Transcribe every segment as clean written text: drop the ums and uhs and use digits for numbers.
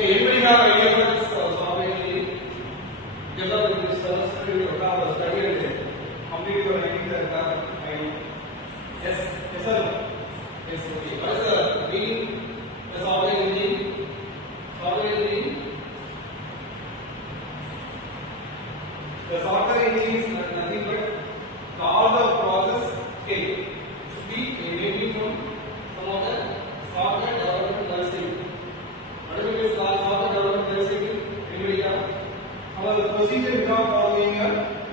Okay, anybody have idea about this software engineering? Because of this study and complete your idea. Yes, yes sir. Yes, okay. What is the meaning of software engineering? Software engineering. The software engineering is nothing but all the process should be mainly from some of the software development life cycle. What is it called software development life cycle? Anybody have? Our procedure we are following a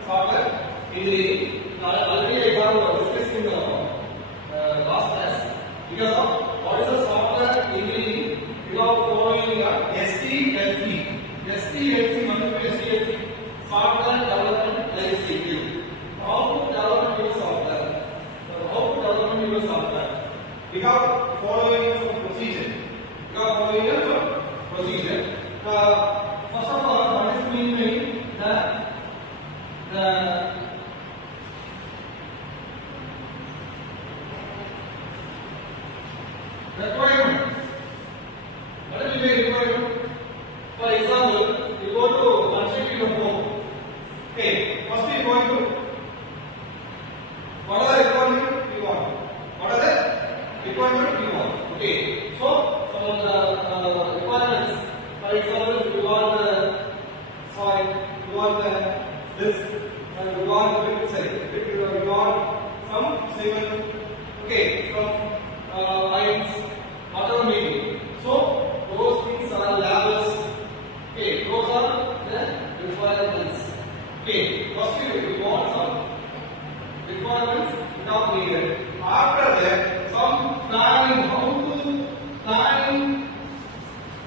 software engineering. Already I have discussed in the last class. Because of what is the software engineering? We are following a SDLC. SDLC multiple SDLC. Software development life cycle. How to develop your software? How to develop your software? We are following some procedure. We are following a procedure. First of all, what is mean by the requirement? What is the requirement? For example, you go to construct your home. Okay, first you going to what are the requirements you want? What are the requirements you want? Okay, so some of the requirements. For example, you want the soil, you want this, and you want you want some cement. Okay, some lines, whatever maybe. So those things are labels. Okay, those are the requirements. Okay, first we want some requirements not needed. After that, some planning, how to plan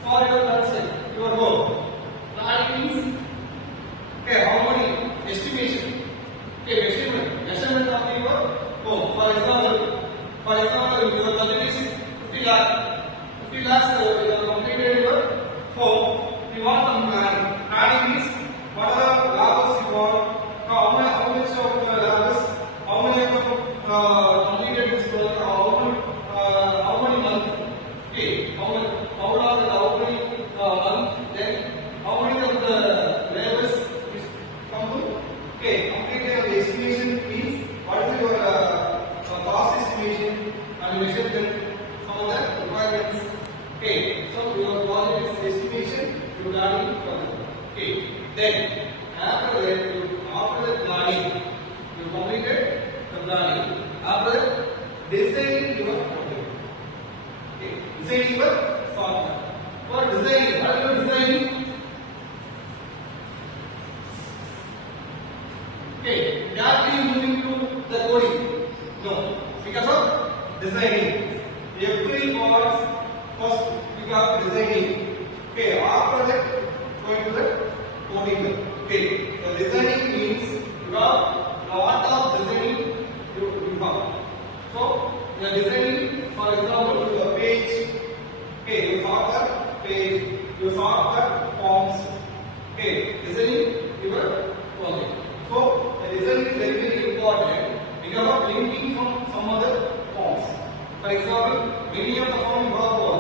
for your concept, your goal. Planning means, okay, how many estimation, okay, measurement of your goal. For example, your budget is 50 lakhs. 50 lakhs you have completed your home. You want some planning. Planning means what are the labels you want? How much of the labels? How many of them completed this work? How many months? Okay, how long? How many months? Then how many of the labels is come to? Okay, completed the estimation means what is your cost estimation and measurement? Some of the requirements. Okay, so your quality estimation you planning for that. Okay, then after the planning, you completed the planning. After that, designing your product. Okay, designing your software. For designing, what are you designing? Okay, directly moving to the coding. No, because of designing. Every part first we got designing. Okay, after that going to the coding. Okay, so designing means you have a lot of designing you have. So you are designing, for example, your page. Okay, your software page, your software forms. Okay, designing your project. So the design is very, very important because of linking from some other forms. For example, many of the forms you have for.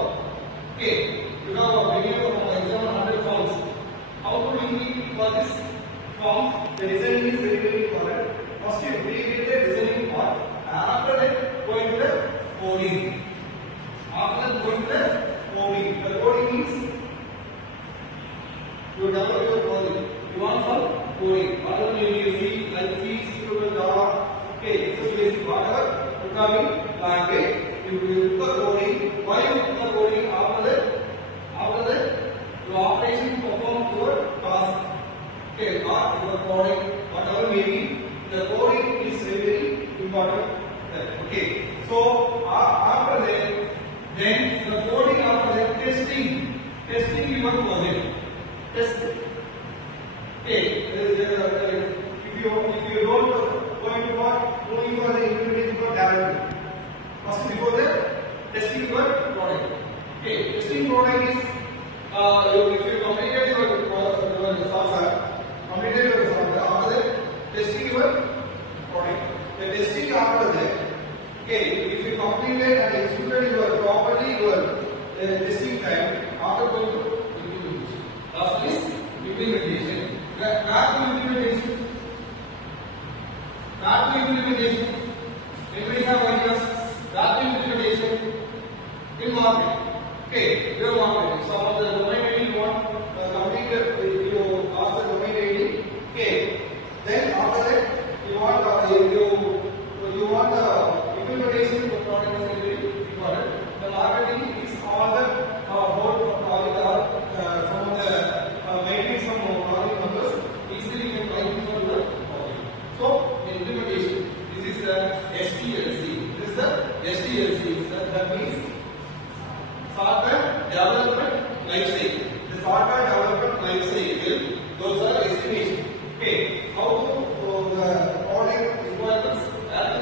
Okay, you have many of the forms, example 100 forms. How to link it for this form? The design is very, very important. First you create the designing part. After that, going to the coding. After that, going to the coding. The coding means you develop your coding. You want some coding. Whatever you see, like C, SQL, Java, okay, SDLC, whatever programming language, you will put the coding. Why you put the coding? After that, your operation perform your task. Okay, not your coding, whatever may be, the coding is very, very important. Okay, so after that, then the coding, after that, testing your project. Test. Okay, if you don't going for the implementation for directly, first before that, testing your product. Okay, testing product is if you completed your software, after that, testing your product. The testing after that, okay, if you completed and executed your properly your testing time, after going to market. Okay, your market. So of the domain ID you want complete you ask the domain ID. Okay, then after that you want you want the implementation of the product is very important. The marketing is all the whole project from the maintaining some project members easily you can find for the project. So implementation. This is the SDLC. This is the SDLC. That means software development life cycle. The software development life cycle. Those are estimation. Okay. How to the product requirements and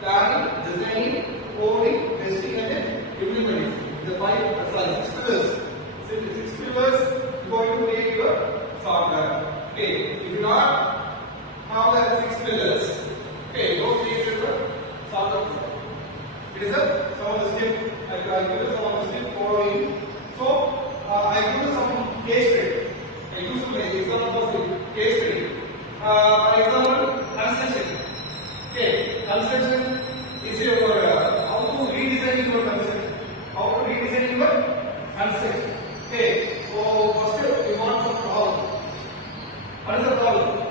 planning, designing, coding, testing, and implementing. The 6 pillars. 6 pillars you going to create your software. Okay. If you not have the 6 pillars. Okay, don't create your software. It is some of the steps. I give you some of the steps following. So I give you some case study. I use some example of case study. For example, construction. Okay, construction is your how to redesign your construction. How to redesign your construction. Okay, so first you want some problem. What is the problem?